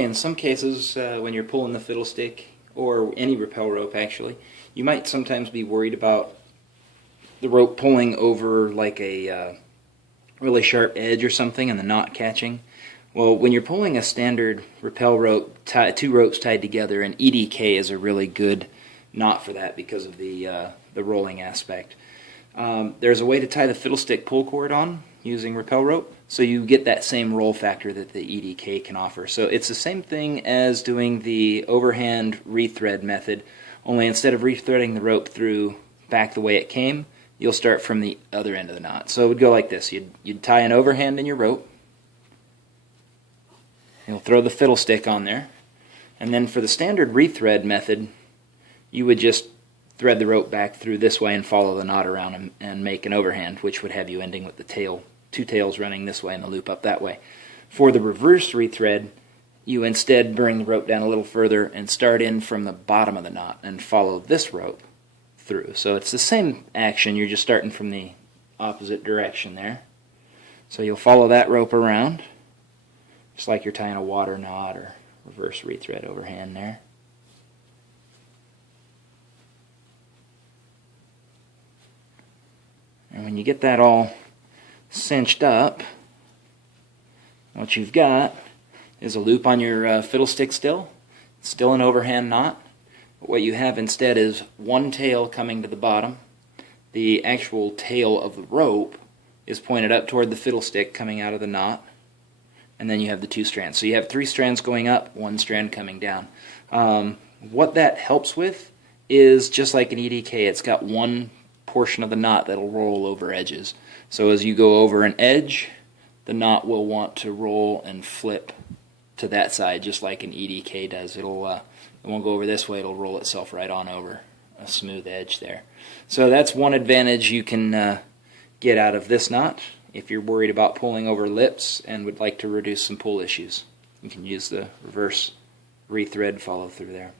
In some cases, when you're pulling the fiddlestick, or any rappel rope actually, you might sometimes be worried about the rope pulling over like a really sharp edge or something and the knot catching. Well, when you're pulling a standard rappel rope, two ropes tied together, an EDK is a really good knot for that because of the rolling aspect. There's a way to tie the fiddlestick pull cord on using rappel rope, so you get that same roll factor that the EDK can offer. So it's the same thing as doing the overhand rethread method, only instead of rethreading the rope through back the way it came, you'll start from the other end of the knot. So it would go like this. You'd tie an overhand in your rope, you'll throw the fiddlestick on there, and then for the standard rethread method, you would just thread the rope back through this way and follow the knot around and make an overhand, which would have you ending with the tail, two tails running this way and the loop up that way. For the reverse rethread, you instead bring the rope down a little further and start in from the bottom of the knot and follow this rope through. So it's the same action, you're just starting from the opposite direction there. So you'll follow that rope around, just like you're tying a water knot or reverse rethread overhand there. And when you get that all cinched up, what you've got is a loop on your fiddlestick still. It's still an overhand knot. But what you have instead is one tail coming to the bottom. The actual tail of the rope is pointed up toward the fiddlestick coming out of the knot. And then you have the two strands. So you have three strands going up, one strand coming down. What that helps with is just like an EDK. It's got one portion of the knot that'll roll over edges. So as you go over an edge, the knot will want to roll and flip to that side, just like an EDK does. It won't go over this way, it'll roll itself right on over a smooth edge there. So that's one advantage you can get out of this knot if you're worried about pulling over lips and would like to reduce some pull issues. You can use the reverse rethread follow through there.